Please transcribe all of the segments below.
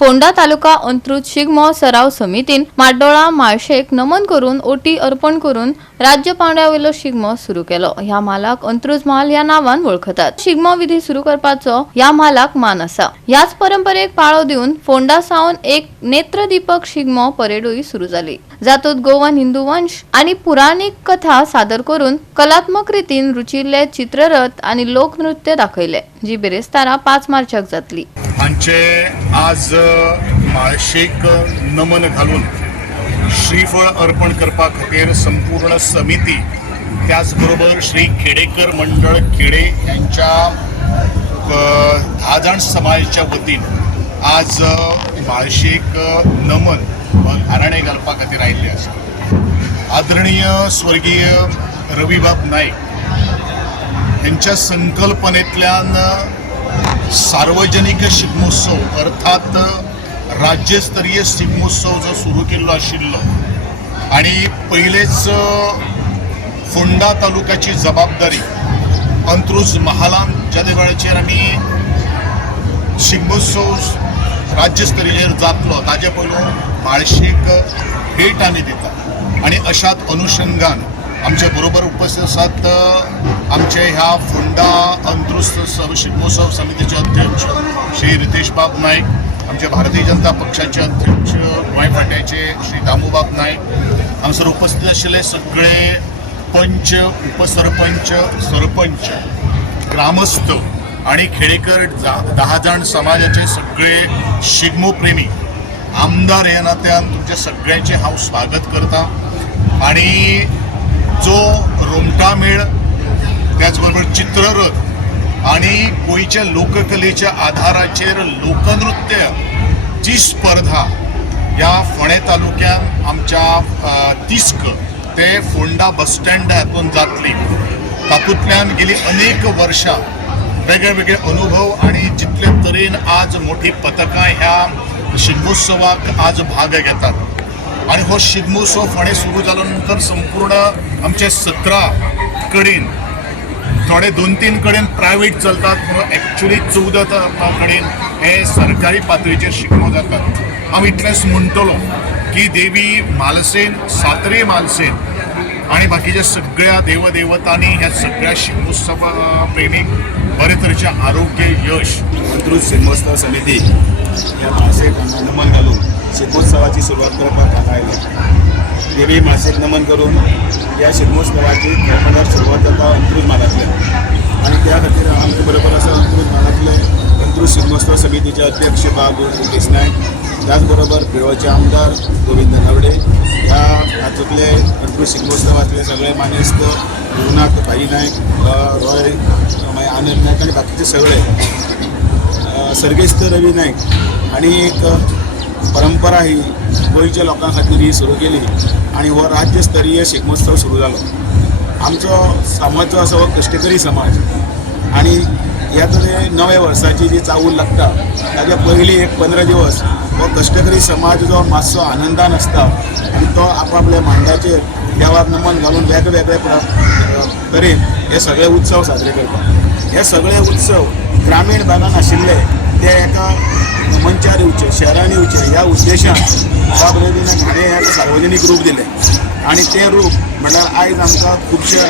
फोंडा तालुका अंत्रुज शिगमो सराव समितीन माड्डोळा माळशेक नमन करून ओटी अर्पण करून राज्य पावंड्यावेलो शिगमो सुरू केलो। ह्या मालाक अंत्रुज माल ह्या नावान वळखतात। शिगमो विधी सुरू करपाचो ह्या मालाक मान आसा। ह्याच परंपरेक पाळो दिवन फोंडा सावन एक नेत्रदीपक शिगमो परेडूय सुरू जाली, जातूंत गोवन हिंदू वंश आणि पुराणीक कथा सादर करून कलात्मक रितीन रुचिल्ले चित्ररथ आणि लोकनृत्य दाखयले, जी बेरेस्तारा 5 मार्चाक जातली। हांचे आज माळशेक नमन घालून श्रीफळ अर्पण करपा खातीर संपूर्ण समिती, त्याचबरोबर श्री खेडेकर मंडळ खेडे यांच्या 10 जाण समाजाच्या वतीन आज माळशेक नमन घाराणे घालपा खातीर आयिल्ले आसा। आदरणीय स्वर्गीय रविबाब नाईक यांच्या संकल्पनेतल्यान सार्वजनिक शिगमोत्सव अर्थात राज्यस्तरीय शिगमोत्सव जो सुरू केल्लो आशिल्लो आणि पहिलेच फोंडा तालुक्याची जबाबदारी अंत्रुज महालान ज्या वेळाचेर आमी शिगमोत्सव राज्यस्तरीयेर जातलो ताजे पयलू माळशेक भेट आमी दिता आणि अशाच अनुषंगान आमचे बरोबर उपस्थित आसात आमचे ह्या फोंडा अंत्रुज शिगमोत्सव समितीचे अध्यक्ष श्री रितेश बाब नाईक, आमचे भारतीय जनता पक्षाचे अध्यक्ष गोंय फाट्याचे श्री दामूबाब नाईक, हांगासर उपस्थित आशिल्ले सगळे पंच, उपसरपंच, सरपंच, ग्रामस्थ आणि खेडेकर 10 जाण समाजाचे सगळे शिगमो प्रेमी आमदार ह्या नात्यान तुमचे सगळ्यांचे हांव स्वागत करता। आणि जो रोमटा मेळ, त्याचबरोबर चित्ररथ आणि गोंयच्या लोककलेच्या आधाराचेर लोकनृत्य ची स्पर्धा ह्या फोंडे तालुक्यात आमच्या तिस्क ते फोंडा बस स्टँड हातून जातली। तातूंतल्यान गेली अनेक वर्षां वेगळे वेगळे अनुभव आणि जितले तरेन आज मोठी पथकां ह्या शिगमोत्सवाक आज भाग घेतात। आणि हो शिगमोत्सव फोंडे सुरू जालो नंतर संपूर्ण आमचे 17 कडेन, थोडे 2-3 कडेन प्रायवेट चलतात, म्हणून एक्चुअली 14 कडेन हे सरकारी पातळीचेर शिगमो जातात। हांव इतलेंच म्हणटलो की देवी म्हालसेन, सातेरी म्हालसेन आणि बाकीच्या सगळ्या देवदेवतांनी ह्या सगळ्या शिगमोत्सव प्रेमीक बरे तरेचे आरोग्य, यश। अंत्रुज शिगमोत्सव समिती ह्या माळशेक नमन घालून शिगमोत्सवाची सुरवात करपाक हांगा आयले। देवी माळशेक नमन करून ह्या शिगमोत्सवाची खरें सुरवात जाता अंत्रुज म्हालांतल्यान आणि त्या खातीर आमचे बरोबर आसा अंत्रुज म्हालांतले अंत्रुज शिगमोत्सव समितीचे अध्यक्ष बाबू रितेश नायक, त्याचबरोबर पिळोचे आमदार गोविंद गावडे, ह्या हातूंतले अंत्रुज शिगमोत्सवातले सगळे मानेस्त गुरुनाथ भाई नायक, रॉय मागीर आनंद नायक आणि बाकीचे सगळे, सर्गेस्त रवी नायक। आणि एक परंपरा ही गोंयच्या लोकां खातीर ही सुरू केली आणि हो राज्यस्तरीय शिगमोत्सव सुरू जालो। आमचो समाज जो आसा हो कश्टकरी समाज आणि ह्या तरेन नव्या वर्साची जी चावूल लागता ताच्या पयलीं एक 15 दिवस हो कश्टकरी समाज जो मातसो आनंदान आसता आणि तो आपापल्या मांड्याचेर देवाक नमन घालून वेगवेगळे तरेन हे सगळे उत्सव साजरे करतात। हे सगळे उत्सव ग्रामीण भागात आशिल्ले ते एका मंचार येवचे, शहरान येवचे ह्या उद्देशान बाब रवींद्रनाथ हाणें एक सार्वजनीक रूप दिलें आणि ते रूप म्हणल्यार आयज आमकां खुबशा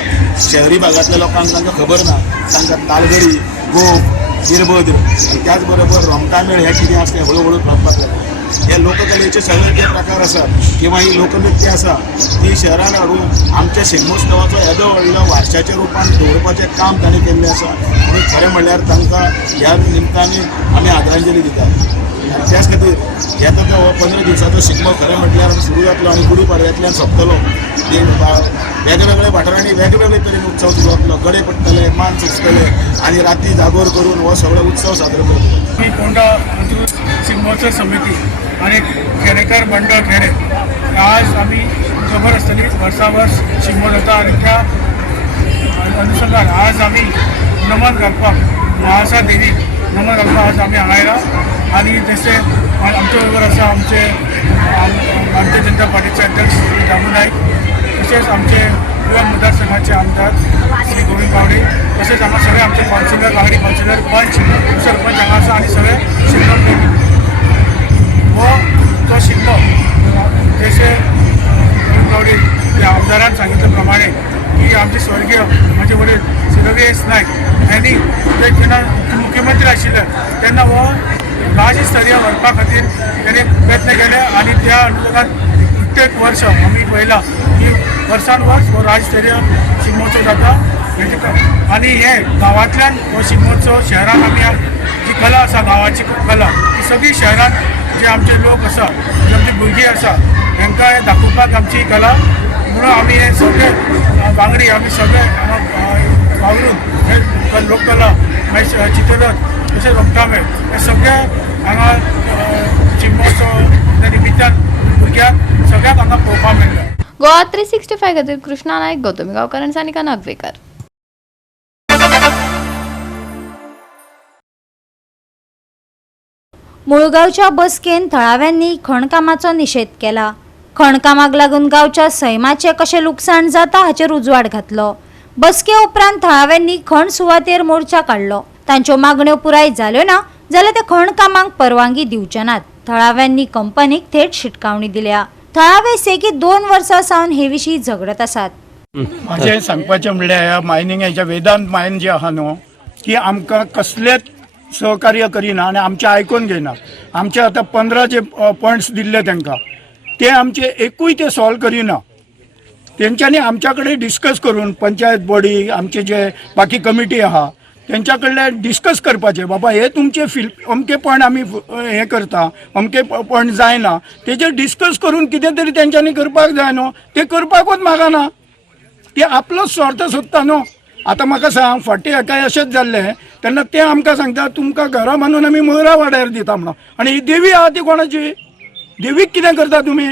शहरी भागांतल्या लोकांक तांकां खबर ना, तांकां तालगडी, गोफ, वीरभद्र आणि त्याच बरोबर रोमटा मेळ हे कितें आसा तें हळू हळू कळपाक लागलें। हे लोककलेचे सगळे जे प्रकार आसात किंवा ही लोकनृत्य आसा ती शहरान हाडून आमच्या शिगमोत्सवाचो येदो व्हडलो वारशाच्या रुपान दवरपाचें काम ताणें केल्लें आसा आणि खरें म्हणल्यार तांकां ह्या निमतानी आमी आदरांजली दितात। आणि त्याच खातीर येता तो 15 दिवसाचो शिगमो खरें म्हटल्यार सुरू जातलो आणि गुडी पाडव्यातल्यान सोंपतलो। वेगवेगळ्या वाठारांनी वेगवेगळे तरेन उत्सव सुरू जातलो, गडे पडटले, मान सुचतले आणि राती जागोर करून हो सगळो उत्सव साजरो करतलो। मी फोंडा अंत्रुज शिगमोत्सव समिती आणि खेडेकर मंडळ खेडे आज आम्ही जबरदस्ती वर्सावर्स शिगमो जाता आणि त्या अनुषंगान आज आम्ही नमन घालपाक महाआसा देवी नमन घालपाक आज आम्ही हांगा आयला आणि तसे आमच्या बरोबर आसा आमचे भारतीय जनता पार्टीचे अध्यक्ष श्री दामू नाईक, तसेच आमचे युवा मतदारसंघाचे आमदार श्री गोविंद गावडे, तसेच आम्हाला सगळे आमचे काउन्सिलर, वांगडी काउन्सिलर, पंच, सरपंच हांगा आसा आणि सगळे शिगमो हो तो शिगमो जसे आमदारान सांगितल्याप्रमाणे की आमचे स्वर्गीय माझे वडील सिरोगी एस नाईक यांनी जेन्ना मुख्यमंत्री आशिल्ले तेन्ना हो राज्यस्तरीय व्हरपा खातीर तेणे प्रयत्न केले आनी त्या अनुदानान प्रत्येक वर्ष आमी पळयलां की वर्सान वर्स हो राज्यस्तरीय शिगमोत्सव जाता आनी हे गांवांतल्यान हो शिगमोत्सव शहरान आमी जी कला आसा गांवाची कला ही सगळी शहरान जे आमचे लोक आसा जे आमची भुरगीं आसा तांकां हे दाखोवपाक आमची कला म्हणून आमी हे सगळे वांगडी आमी सगळे वावरून हे लोककला मागीर चित्ररथ तशेंच रोमटामेळ हे सगळे हांगा शिगमोत्सव निमित्तान भुरग्यांक सगळ्यांक हांगा पळोवपाक मेळटा. गोवा 365 खातीर कृष्णा नायक, गौतमी गांवकार आनी सानिका नागवेकर. मुळगांवच्या बसकेन थळाव्यांनी खणकामाचो निशेध केला. खणकामाक लागून गांवच्या सैमाचे कशें लुकसाण जाता हाचेर उजवाड घातलो. बसके उपरांत थळाव्यांनी खण सुवातेर मोर्चा काडलो. तांच्यो मागण्यो पुराय जाल्यो ना जाल्यार ते खणकामांक परवानगी दिवचे नात. थळाव्यांनी कंपनीक थेट शिटकावणी दिल्या. थळावे सेगीत 2 वर्सां सावन हे विशीं झगडत आसात. माझें सांगपाचें म्हणल्यार ह्या मायनिंगाच्या वेदांत मायन जे आहा न्हू की आमकां कसलेच सहकार्य करिना आनी आमचें आयकून घेयना. आमचे आतां 15 जे पॉयंट्स दिल्ले तांकां ते आमचे एकूय ते सॉल्व करिना. तेंच्यांनी आमच्या कडेन डिस्कस करून पंचायत बॉडी आमचे जे बाकी कमिटी आहा तेंच्या कडल्यान डिस्कस करपाचें बाबा हे तुमचे अमके पॉयंट आमी हें करता अमके पॉयंट जायना तेजेर डिस्कस करून कितें तरी तेंच्यांनी करपाक जाय न्हू. ते करपाकूच मागना. ते आपलोच स्वार्थ सोदता न्हू. आतां म्हाका सांग फाटीं एकाय अशेंच जाल्लें तेन्ना ते आमकां सांगता तुमकां घरा बांदून आमी मोरा वाड्यार दिता म्हणून. आनी ही देवी आहा ती कोणाची? देवीक कितें करता तुमी?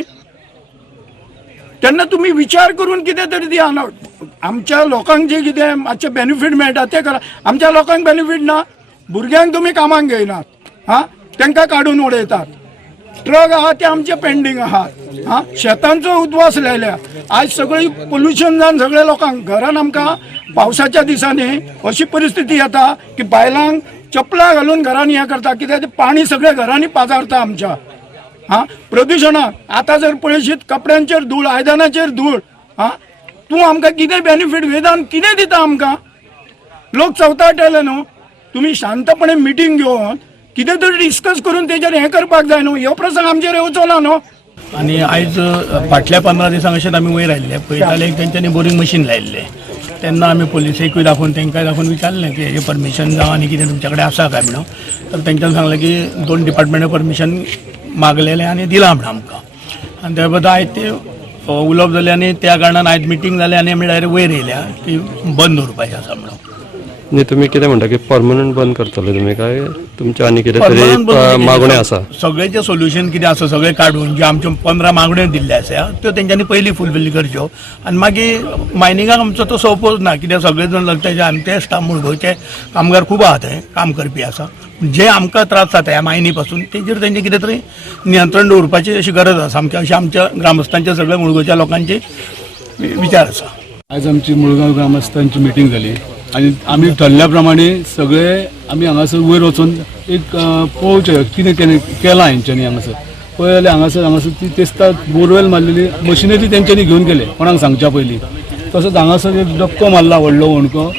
तेन्ना तुमी विचार करून कितें तरी दिया न्हू. आमच्या लोकांक जे कितें मातशें बेनिफीट मेळटा तें करा. आमच्या लोकांक बेनिफीट ना. भुरग्यांक तुमी कामाक घेयनात. हां तांकां काडून उडयतात. ट्रक आहा ते आमचे पेंडींग आहात. हां शेतांचो उद्वास लायल्या. आज सगळी पोल्युशन जावन सगळ्या लोकांक घरान आमकां पावसाच्या दिसांनी अशी परिस्थिती येता की बायलांक चपलां घालून घरांनी हें करता कित्याक तें पाणी सगळ्या घरांनी पाजारता आमच्या. हां प्रदुशणाक आतां जर पळयशीत कपड्यांचेर धूळ आयदनाचेर धूळ. हां तूं आमकां कितें बेनिफीट वेदान कितें दिता आमकां? लोक चवताळटले न्हू. तुमी शांतपणे मिटींग घेवन कितें तरी डिस्कस करून तेजेर हें करपाक जाय न्हू. ह्यो प्रसंग आमचेर येवचो ना न्हू. आणि आयज फाटल्या 15 दिसांक अशेंच आमी वयर आयिल्ले पळयताले एक तेंच्यांनी बोरींग मशीन लायिल्लें. तेन्ना आमी पुलिसेकूय दाखोवन तेंकांय दाखोवन विचारलें की हेजें परमिशन जावं आनी कितें तुमच्या कडेन आसा काय म्हणून. तर तेंच्यांनी सांगलें की 2 डिपार्टमेंटान परमिशन मागलेलें आनी दिलां म्हणून आमकां. आनी त्या बद्दल आयज ते उलोवप जालें आनी त्या कारणान आयज मिटींग जालें आनी आमी डायरेक्ट वयर येयल्या की बंद दवरपाचें आसा म्हणून. न्ही तुमी कितें म्हणटा की परमनंट बंद करतले तुमी काय तुमचे आनी कितें तरी मागण्यो आसा? सगळेचे सोल्युशन कितें आसा सगळें काडून जे आमच्यो 15 मागण्यो दिल्ले आसा त्यो तेंच्यांनी पयलीं फुलफील करच्यो आनी मागीर मायनिंगाक आमचो तो सोपोज ना कित्याक सगळे जाण लगताचे आनी ते स्टाफ मुळगांवचे कामगार खूब आहा थंय काम करपी आसा जे आमकां त्रास जाता ह्या मायनी पासून तेजेर तेंचे कितें तरी नियंत्रण दवरपाची अशी गरज आसा सामकी अशी आमच्या ग्रामस्थांच्या सगळ्या मुळगांवच्या लोकांचे विचार आसा. आज आमची मुळगांव ग्रामस्थांची मिटींग जाली आनी आमी ठरल्या प्रमाणे सगळे आमी हांगासर वयर वचून एक पळोवचें कितें केलां हेंच्यांनी हांगासर. पळयलें हांगासर ती तेस्ता बोरवेल मारलेली मशिनरी तेंच्यांनी घेवन गेले कोणाक सांगच्या पयलीं. तसोच हांगासर एक डबको मारला व्हडलो वणको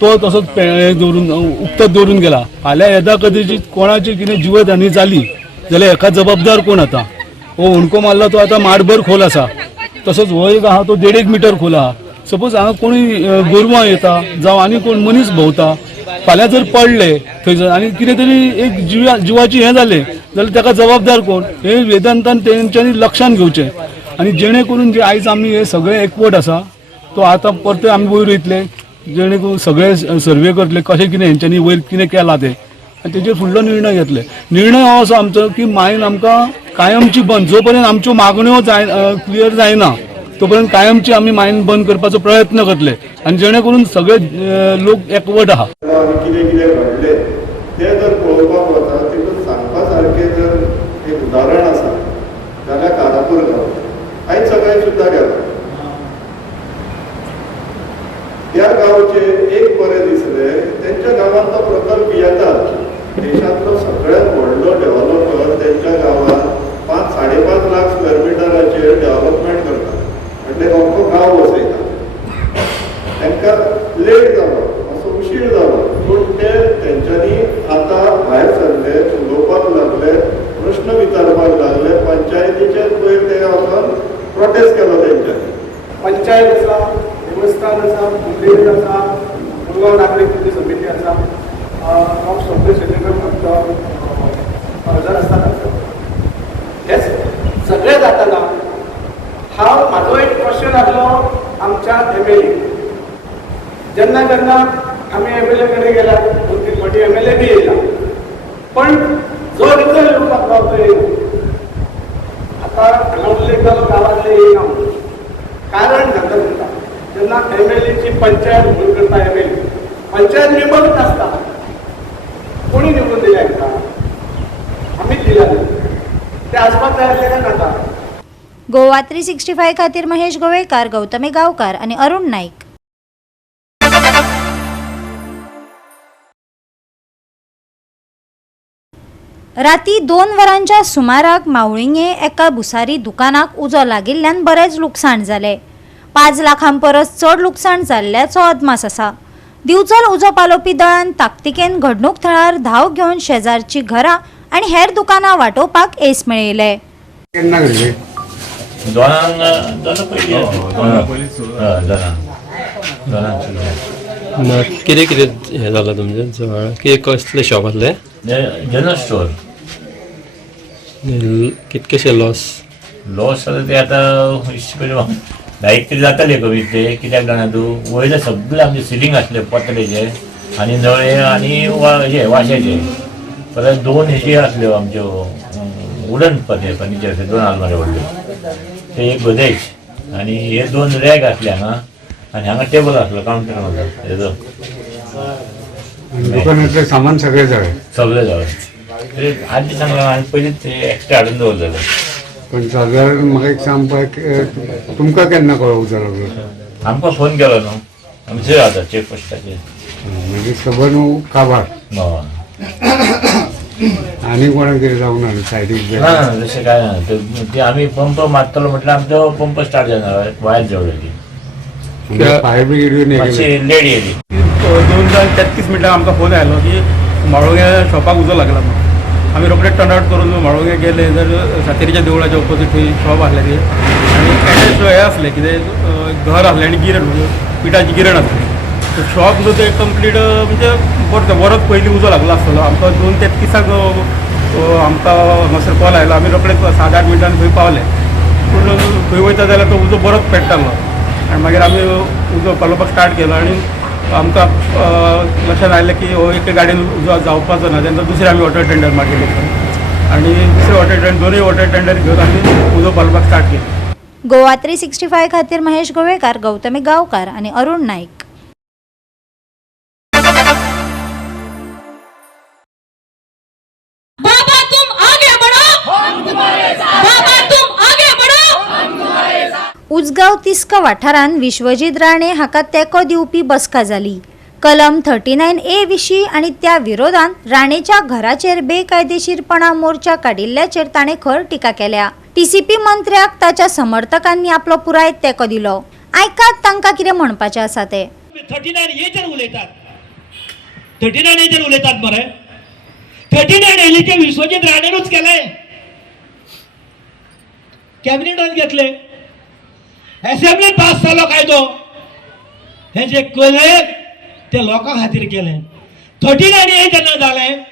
तो तसोच दवरून उक्तत दवरून गेला. फाल्यां येदा कधीची कोणाची कितें जिवतहानी जाली जाल्यार हेका जबाबदार कोण आतां? हो वणको मारला तो आतां माडभर खोल आसा. तसोच हो एक आहा तो 1.5 मीटर खोल आहा. सपोज हांगा कोणी गोरवां येता जावं आनी कोण मनीस भोंवता फाल्यां जर पडले थंय आनी कितें तरी एक जिवाची हें जालें जाल्यार ताका जबाबदार कोण? हे वेदांतान तेंच्यांनी लक्षांत घेवचें. आनी जेणे करून जे आयज आमी हे सगळे एकवट आसा तो आतां परते आमी वयर वयतले जेणे करून सगळे सर्वे करतले कशें कितें हेंच्यांनी वयर कितें केलां तें आनी तेजेर फुडलो निर्णय घेतले. निर्णय हो असो आमचो की मायन आमकां कायमची बंद जो पर्यंत आमच्यो मागण्यो क्लियर जायना तो पर्यंत कायमची आमी मायन बंद करपाचो प्रयत्न करतले आनी जेणे करून सगळे लोक एकवट आहा. कितें कितें घडलें तें जर पळोवपाक वता तितून सांगपा सारकें जर एक उदाहरण आसा जाल्यार कारापूर गांव आयज सकाळीं सुद्दां गेलो. त्या गांवचे एक बरें दिसलें तेंच्या गांवांत तो प्रकल्प येता. देशांतलो सगळ्यात व्हडलो डेव्हलपर तेंच्या गांवांत लेट जालो मातसो उशीर जालो पूण ते तेंच्यांनी आतां भायर सरले उलोवपाक लागले प्रश्न विचारपाक लागले पंचायतीचेर पयर ते वचून प्रोटेस्ट केलो तेंच्यांनी पंचायत आसा देवस्थान आसा मंदिर आसा मुरगांव नागरीक कृती समिती आसा हांव सगळे सेक्रेटरी हजर आसता हे सगळे जाताना हांव म्हाजो एक क्वेश्चन आसलो आमच्या MLA जेन्ना जेन्ना आमी MLA कडेन गेला 2-3 फावटी MLA बी येयला पण जो रिजल्ट येवपाक जाय तो येयना आतां हांगा उल्लेख जालो गांवांतले येयना कारण सांगता तुमकां जेन्ना MLAची पंचायत म्हणून करता MLA पंचायत मेंबरूच आसता कोणी निवडून दिल्या एकदा आमीच दिल्या ते आसपाक जाय आसले काय नाका गोवा 365 खातीर महेश गोवेकार, गौतमी गांवकार आणि अरुण नाईक. राती 2 वरांच्या सुमाराक मावळिंगे एका भुसारी दुकानाक उजो लागिल्ल्यान बरेच लुकसाण जाले. 5 लाखां परस चड लुकसाण जाल्ल्याचो अदमास आसा. दिवचल उजो पालोवपी दळान ताकतिकेन घडणूक थळार धांव घेवन शेजारची घरां आनी हेर दुकानां वाटोवपाक येस मेळयले. कितें कितें हें जालां तुमचें जवळ कितें कसलें शॉप आसलें जनरल स्टोर कितकेशे लॉस जाता ते आतां 10 तरी जाताले कमी ते कित्याक जाणा तूं वयले सगळे आमचे सिलींग आसले पत्रेचे आनी नळे आनी हे वाश्याचे परत 2 हेजे आसल्यो आमच्यो वुडन फर्निचर 2 आलमाऱ्यो व्हडल्यो ते एक गोदरेज आनी हे 2 रॅक आसले हांगा आनी हांगा टेबल आसलो कावंटर हेजो दुकानातलें सामान सगळें जालें आधी सांगला आनी पयलीं ते एक्स्ट्रा हाडून दवरलेले पण साधारण म्हाका एक सांगपाक तुमकां केन्ना कळोवंक जालो आमकां फोन केलो न्हू आमी थंय रावता चेकपोस्टाचेर मागीर खबर न्हू काबार आनी कोणाक कितें जावंक ना सायडीक ना तशें कांय ना ते आमी पंप मारतलो म्हटल्यार आमचो पंप स्टार्ट जायना वायर जवळली फायर ब्रिगेड मातशी लेट येयली 2:33 मिनटां आमकां फोन आयलो की माळोंगे शॉपाक उजो लागला म्हणून आमी रोखडेच टर्न आवट करून माळोंगे गेले जर सातेरीच्या देवळाच्या ऑपोजीट थंय शॉप आसलें ते आनी एटॅच हें आसलें कितें घर आसलें आनी गिरण म्हणजे पिठाची गिरण आसली सो शॉप न्हू ते कंप्लीट म्हणजे बरोच पयलीं उजो लागलो आसतलो आमकां 2:33 आमकां हांगासर कॉल आयलो आमी रोखडेच 7-8 मिनटांनी थंय पावले पूण थंय वयता जाल्यार तो उजो बरोच पेट्टालो आनी मागीर आमी उजो पालोवपाक स्टार्ट केलो आनी आमकां लक्षांत आयलें की हो एक गाडयेन उजो जावपाचो ना तेन्ना दुसरे आमी वॉटर टेंडर मागिल्ले आनी दुसरे वॉटर टेंडर 2 वॉटर टेंडर घेवन आमी उजो पालोवपाक स्टार्ट केली. गोवा 365 खातीर महेश गोवेकार, गौतमी गांवकार आणि अरुण नाईक. उजगांव तिस्क वाठारांत विश्वजीत राणे हाका तेंको दिवपी बसका जाली. कलम 39A विशीं आनी त्या विरोधान राणेच्या घराचेर बेकायदेशीरपणा मोर्चा काडिल्ल्याचेर ताणें खर टिका केल्या. TCP मंत्र्याक ताच्या समर्थकांनी आपलो पुराय तेंको दिलो. आयकात तांकां कितें म्हणपाचें आसा तें. 39A उलयतात मरे 39A ते विश्वजीत राणेनूच केलें कॅबिनेटान घेतले असेंब्लीत पास जालो कायदो हे जे केले ते लोकां खातीर केले 39A जेन्ना जालें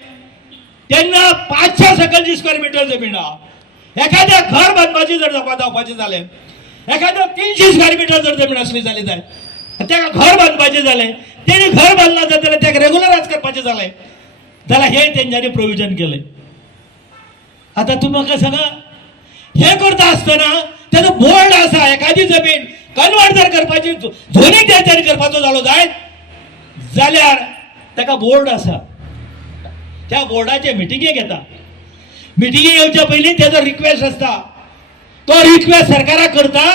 तेन्ना 500 सकल स्क्वेअर मिटर जमीन आहा एखाद्या घर बांदपाची जर जावपाचें जालें एखाद्या 300 स्क्वेअर मिटर जर जमीन आसली जाली जाय ताका घर बांदपाचें जालें तेणी घर बांदना जाल्यार ताका रेगुलरायज करपाचें जालें जाल्यार हे तेंच्यांनी प्रोविजन केलें. आतां तुमी म्हाका सांगा हे करता आसतना त्याचा बोर्ड आसा एखादी जमीन कन्वर्ट जर करपाची झोनीक तेंच्यांनी करपाचो जालो जायत जाल्यार ताका बोर्ड आसा त्या बोर्डाचे मिटिंगे घेता मिटिंगे येवच्या पयलीं तेजो रिक्वेस्ट आसता तो रिक्वेस्ट सरकाराक करता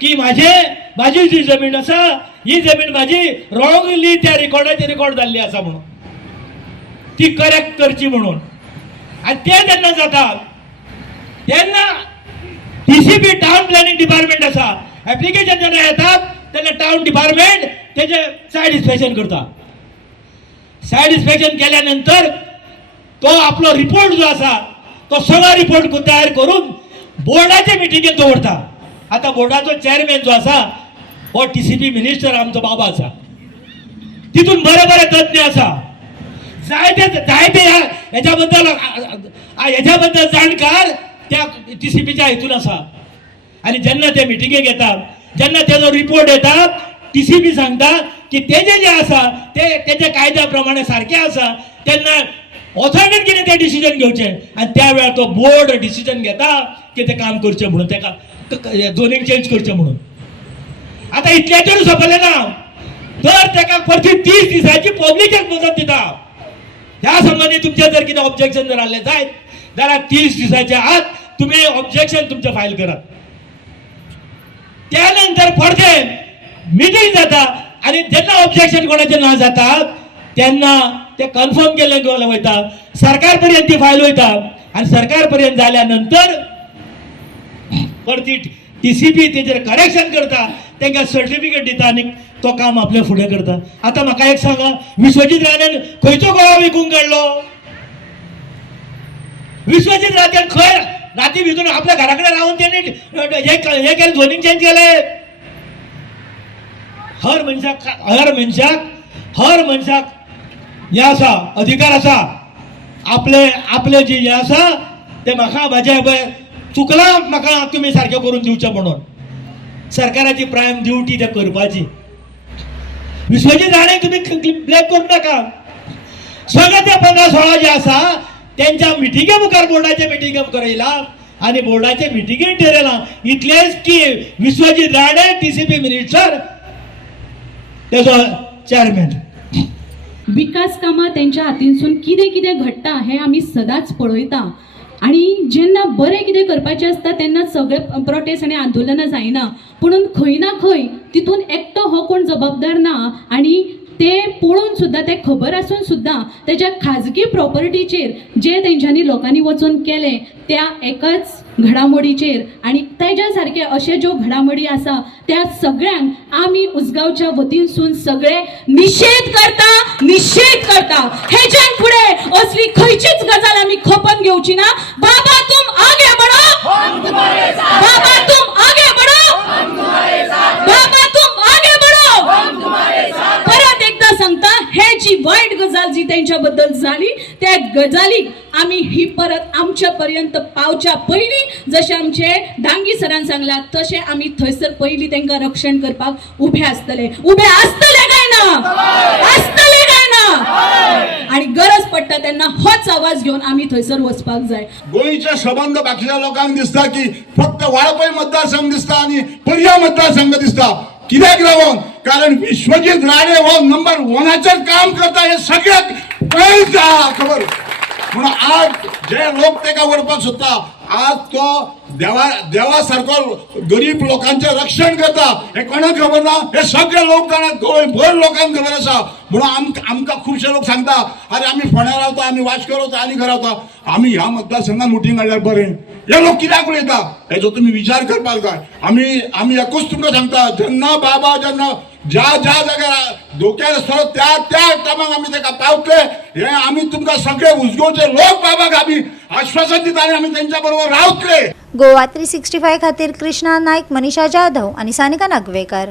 की म्हाजी जी जमीन आसा ही जमीन म्हाजी रॉंगली त्या रिकॉर्डाचेर रिकॉर्ड जाल्ली आसा म्हणून ती करेक्ट करची म्हणून आनी ते जेन्ना जाता तेन्ना TCP टाउन प्लॅनिंग डिपार्टमेंट आसा ऍप्लिकेशन जेन्ना येतात तेन्ना टाउन डिपार्टमेंट त्याचे साईड इन्स्पेक्शन करता. साईड इन्स्पेक्शन केल्यानंतर तो आपलो रिपोर्ट जो असा तो सगळा रिपोर्ट तयार करून बोर्डाचे मिटिंगेत दवरता. आता बोर्डाचो चेअरमॅन जो असा हो TCP मिनिस्टर आमचो बाबा असा. तिथून बरे बरे तज्ञ असा, जायते ह्याच्याबद्दल जाणकार त्या TCPच्या हितून असा. आणि जेन्ना ते मिटिंगेक येतात, जेन्ना तेजो रिपोर्ट येता, TCP सांगता की तेजे जे आसा तेजे कायद्या प्रमाणे सारखे आसा, तेन्ना ऑथॉरिटीन कितें ते डिसिजन घेवचे. आणि त्या वेळार तो बोर्ड डिसिजन घेता की ते काम करचें म्हणून, तेका झोनींग चेंज करचें म्हणून. आता इतल्याचेर सोंपलें ना, तर तेका परती 30 दिसांची पब्लीक एक मुदत दिता. ह्या संबंधी तुमचे जर कितें ऑब्जेक्शन जर आसलें जायत जाल्यार 30 दिसाच्या आत तुम्ही ऑब्जेक्शन तुमचे फायल करात. त्यानंतर परते मिटींग जाता आणि जेन्ना ऑब्जेक्शन कोणाचे ना जाता तेन्ना ते कन्फर्म केले वयता, सरकार पर्यंत ती फायल वयता. आणि सरकार पर्यंत जाल्यानंतर परती TCP तेजेर करेक्शन करता, तांकां सर्टिफिकेट दिता आणि तो काम आपल्या फुडें करता. आता म्हाका एक सांगा, विश्वजीत राणेन खंयचो गोवा विकूंक काडलो? विश्वजीत राणेन खंय राती भितर आपल्या घरा कडेन रावन तेणी हे केलें, झोनींग चेंज केलें. हर मनशाक हे आसा, अधिकार आसा आपले जे हे आसा ते म्हाका म्हाजे चुकला, म्हाका तुमी सारकें करून दिवचें म्हणून. सरकाराची प्रायम ड्युटी ते करपाची. विश्वजीत राणे तुम्ही ब्लेम करू नका. सगळे ते 15-16 जे आसा त्यांच्या मिटिंगे मुखार, बोर्डाच्या मिटिंगे मुखार येयला आणि बोर्डाच्या मिटिंगेन ठरयला इतलेच की विश्वजीत राणे TCP मिनिस्टर तेजो चेअरमॅन. विकास कामां त्यांच्या हातींसून कितें कितें घडटा हें आमी सदांच पळयता. आणि जेन्ना बरें कितें करपाचें आसता तेन्ना सगळे प्रोटेस्ट आनी आंदोलनां जायना, पुणून खंय ना खंय तितून एकटो हो कोण जबाबदार ना. आणि ते पळोवन सुद्दां, ते खबर आसून सुद्दां तेज्या खाजगी प्रॉपर्टीचेर जे तेंच्यांनी लोकांनी वचून केलें त्या एकाच घडामोडीचेर आणि तेज्या सारखे अशे ज्यो घडामोडी आसा त्या सगळ्यांक आमी उसगांवच्या वतीनसून सगळे निषेध करता. हेच्यान फुडें असली खंयचीच गजाल आमी खपोवन घेवची ना. बाबा तुम आगे बढ़ो, बाबा तुम आगे बढ़ो, बाबा तुम आगे बढ़ो. परत एकदा सांगता, हे जी वाईट गजाल जी त्यांच्या बद्दल झाली त्या गजालीक आम्ही ही परत आमच्या पर्यंत पावच्या पयलीं जशे आमचे डांगी सरान सांगला तशे आम्ही थंयसर पयलीं तांकां रक्षण करपाक उभे असतले काय ना. आणि गरज पडटा तेन्ना होच आवाज घेऊन आम्ही थंयसर वचपाक जाय. गोंयचे संबंध बाकीच्या लोकांक दिसता की फक्त वाळपय मतदारसंघ दिसता आणि पर्या मतदारसंघ दिसता. कित्याक लागून? कारण विश्वजीत राणे हो नंबर 1चेर काम करता हे सगळ्याक खबर. म्हणून आज जे लोक तेका वरपाक सोदता, आज तो देवा सारको गरीब लोकांचे रक्षण करता हे कोणाक खबर ना? हे सगळे लोक जाणा, गोंयभर लोकांक खबर आसा. म्हणून आमकां खुबशे लोक सांगता, अरे आमी फोंड्या रावता, आमी वास्को रावता, आनी खंय रावता, आमी ह्या मतदारसंघात मिटींग काडल्यार बरें. हे लोक कित्याक उलयता हेजो तुमी विचार करपाक जाय. आमी एकूच तुमकां सांगता, जेन्ना बाबा ज्या जाग्यार धोक्यार आसतलो त्या टायमाक आमी ताका पावतले. हे आमी तुमकां सगळे उसगांवचे लोक बाबाक आमी आश्वासन दिता आनी आमी तेंच्या बरोबर रावतले. गोवा 365 खातीर कृष्णा नायक, मनीषा जाधव आणि सानिका नागवेकर.